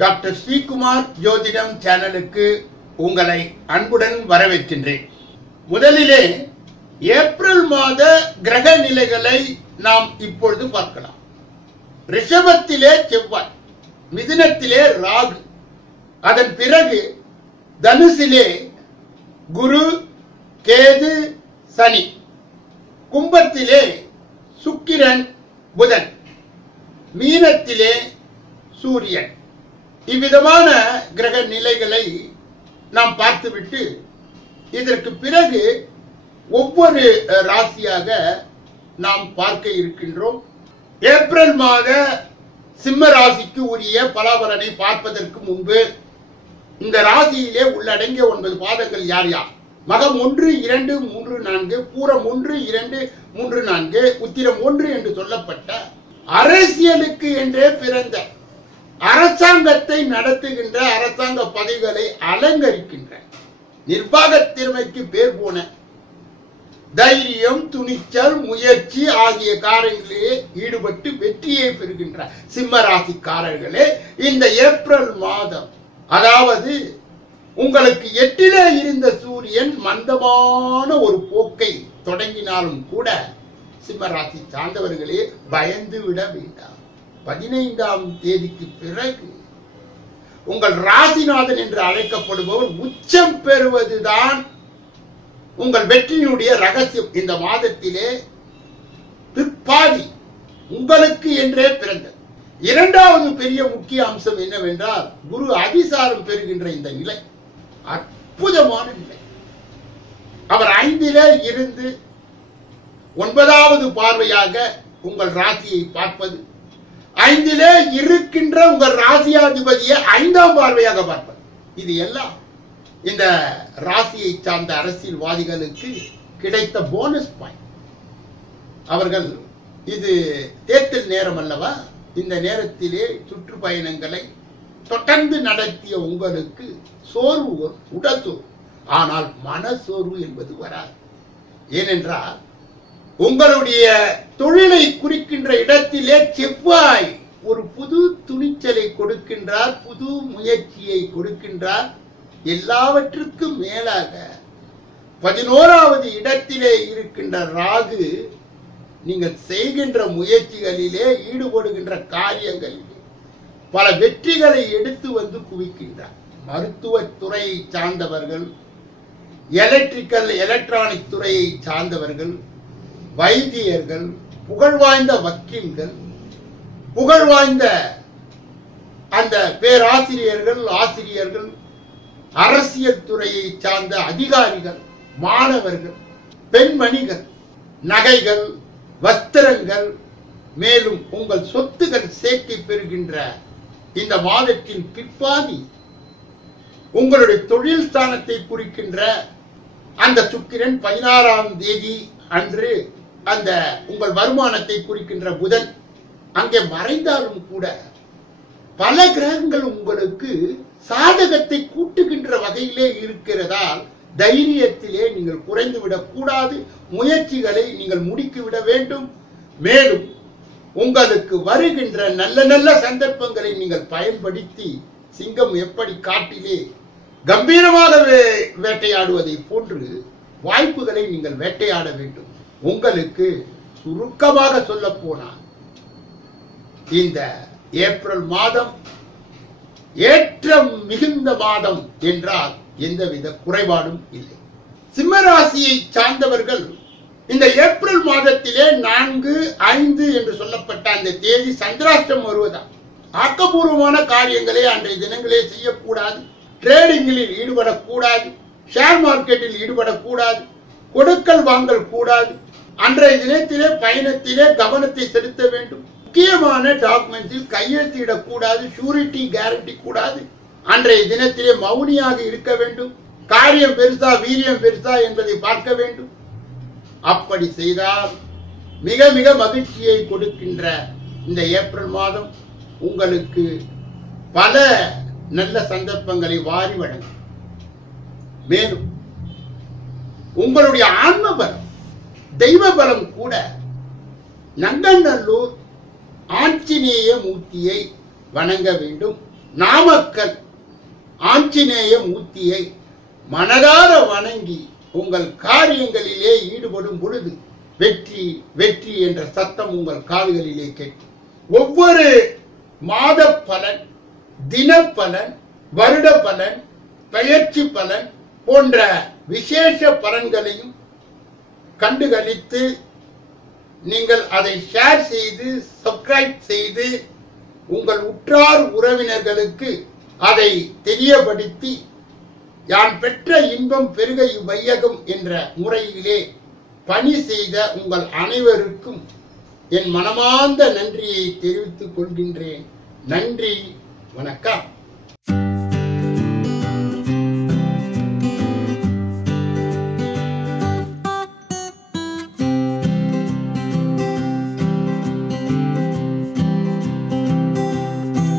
Doctor Sreekumar ஜோதிடம் சேனலுக்கு உங்களை அன்புடன் வரவேற்கின்றேன். முதலிலே ஏப்ரல் மாத கிரக நிலைகளை நாம் இப்பொழுது பார்க்கலாம். ரிஷபத்திலே செவ்வாய் மிதுனத்திலே ராகு அதன் பிறகு தனுசிலே குரு கேது சனி கும்பத்திலே சுக்கிரன் புதன் மீனத்திலே சூரியன். இவ்விதமான கிரக நிலைகளை நாம் பார்த்துவிட்டு இதற்கு பிறகு ஒவ்வொரு ராசியாக நாம் பார்க்க இருக்கின்றோம். ஏப்ரல் மாத சிம்ம ராசிக்கு உரிய பலாபலனை பார்ப்பதற்கு முன்பு இந்த ராசியிலே உள்ளடங்கிய ஒன்பது பாதங்கள் யார் யார்? மகம் ஒன்று இரண்டு மூன்று நான்கு பூரம் ஒன்று இரண்டு மூன்று நான்கு உத்திரம் ஒன்று என்று சொல்லப்பட்ட அரசியலுக்கு என்றே பிறந்த அரசாங்கத்தை நடத்துகின்ற அரசாங்க பதவிகளை அலங்கரிக்கின்ற நிர்வாக திறமைக்கு பேர் போன தைரியம் துணிச்சல் முயற்சி ஆகிய காரியங்களிலே ஈடுபட்டு வெற்றியை பெறுகின்ற சிம்ம ராசிக்காரர்களே இந்த ஏப்ரல் மாதம் அதாவது உங்களுக்கு எட்டிலே இருந்த சூரியன் மந்தமான ஒரு போக்கை தொடங்கினாலும் கூட சிம்ம ராசி சார்ந்தவர்களே பயந்து விட வேண்டாம். பதினைந்தாம் தேதிக்கு பிறகு உங்கள் ராசிநாதன் என்று அழைக்கப்படுபவர் உச்சம் பெறுவதுதான் உங்கள் வெற்றியினுடைய ரகசியம். இந்த மாதத்திலே பிற்பாதி உங்களுக்கு என்றே பிறந்தது. இரண்டாவது பெரிய முக்கிய அம்சம் என்னவென்றால் குரு அதிசாரம் பெறுகின்ற இந்த நிலை அற்புதமான நிலை. அவர் ஐந்திலே இருந்து ஒன்பதாவது பார்வையாக உங்கள் ராசியை பார்ப்பது ஐந்திலே இருக்கின்ற உங்கள் ராசியாதிபதியை ஐந்தாம் பார்வையாக பார்ப்பது. இது எல்லாம் இந்த ராசியை சார்ந்த அரசியல்வாதிகளுக்கு கிடைத்த போனஸ் பாயிண்ட் அவர்கள் இது தேர்தல் நேரம் அல்லவா? இந்த நேரத்திலே சுற்றுப்பயணங்களை தொடர்ந்து நடத்திய உங்களுக்கு சோர்வு உடல் சோர்வு. ஆனால் மனசோர்வு என்பது வராது. ஏனென்றால் உங்களுடைய தொழிலை குறிக்கின்ற இடத்திலே செவ்வாய் ஒரு புது துணிச்சலை கொடுக்கின்றார் புது முயற்சியை கொடுக்கின்றார். எல்லாவற்றுக்கும் மேலாக பதினோராவது இடத்திலே இருக்கின்ற ராகு நீங்கள் செய்கின்ற முயற்சிகளிலே ஈடுபடுகின்ற காரியங்களிலே பல வெற்றிகளை எடுத்து வந்து குவிக்கின்றார். மருத்துவத் துறையை சார்ந்தவர்கள் எலக்ட்ரிக்கல் எலக்ட்ரானிக் துறையை சார்ந்தவர்கள் வைத்தியர்கள் புகழ்வாய்ந்த வக்கீல்கள் புகழ்வாய்ந்த அந்த பேராசிரியர்கள் ஆசிரியர்கள் அரசியல் துறையை சார்ந்த அதிகாரிகள் மாணவர்கள் பெண்மணிகள் நகைகள் வஸ்திரங்கள் மேலும் உங்கள் சொத்துகள் சேர்க்கை பெறுகின்ற இந்த மாதத்தின் பிற்பாதி உங்களுடைய தொழில் ஸ்தானத்தை குறிக்கின்ற அந்த சுக்கிரன் பதினாறாம் தேதி அன்று அந்த உங்கள் வருமானத்தை குறிக்கின்ற புதன் அங்கே மறைந்தாலும் கூட பல கிரகங்கள் உங்களுக்கு சாதகத்தை கூட்டுகின்ற வகையிலே இருக்கிறதால் தைரியத்திலே நீங்கள் குறைந்து விடக்கூடாது முயற்சிகளை நீங்கள் முடுக்கி விட வேண்டும். மேலும் உங்களுக்கு வருகின்ற நல்ல நல்ல சந்தர்ப்பங்களை நீங்கள் பயன்படுத்தி சிங்கம் எப்படி காட்டிலே கம்பீரமாக வே- வேட்டையாடுவதை போன்று வாய்ப்புகளை நீங்கள் வேட்டையாட வேண்டும். உங்களுக்கு சுருக்கமாக சொல்ல போனால் இந்த ஏப்ரல் மாதம் ஏற்றம் மிகுந்த மாதம் என்றால் எந்தவித குறைபாடும் இல்லை. சிம்மராசியை சார்ந்தவர்கள் இந்த ஏப்ரல் மாதத்திலே நான்கு ஐந்து என்று சொல்லப்பட்ட அந்த தேதி சந்திராஷ்டம் வருவதா? ஆக்கப்பூர்வமான காரியங்களை அன்றைய தினங்களே செய்யக்கூடாது. ட்ரேடிங்கில் ஈடுபடக்கூடாது. ஷேர் மார்க்கெட்டில் ஈடுபடக்கூடாது. கொடுக்கல் வாங்கல் கூடாது. அன்றைய தினத்திலே பயணத்திலே கவனத்தை செலுத்த வேண்டும். முக்கியமான டாக்குமெண்ட்ஸில் கையெழுத்திடக்கூடாது ஷூரிட்டி கேரண்டி கூடாது அன்றைய தினத்திலே மௌனியாக இருக்க வேண்டும். காரியம் பெருசா வீரியம் பெருசா என்பதை பார்க்க வேண்டும். அப்படி செய்தால் மிக மிக மகிழ்ச்சியை கொடுக்கின்ற இந்த ஏப்ரல் மாதம் உங்களுக்கு பல நல்ல சந்தர்ப்பங்களை வாரி வழங்கும். மேலும் உங்களுடைய ஆன்மபலம் தெய்வ பலம் கூட நங்கநல்லூர் ஆஞ்சநேய மூர்த்தியை வணங்க வேண்டும். நாமக்கல் ஆஞ்சநேய மூர்த்தியை மனதார வணங்கி உங்கள் காரியங்களிலே ஈடுபடும் பொழுது வெற்றி வெற்றி என்ற சத்தம் உங்கள் காதுகளிலே கேட்கும். ஒவ்வொரு மாத பலன் தின பலன் வருட பலன் பெயர்ச்சி பலன் போன்ற விசேஷ பலன்களையும் கண்டுகளித்து நீங்கள் அதை ஷேர் செய்து சப்ஸ்கிரைப் செய்து உங்கள் உற்றார் உறவினர்களுக்கு அதை தெரியப்படுத்தி யான் பெற்ற இன்பம் பெருகை வையகம் என்ற முறையிலே பணி செய்த உங்கள் அனைவருக்கும் என் மனமார்ந்த நன்றியை தெரிவித்துக் கொள்கின்றேன். நன்றி வணக்கம்.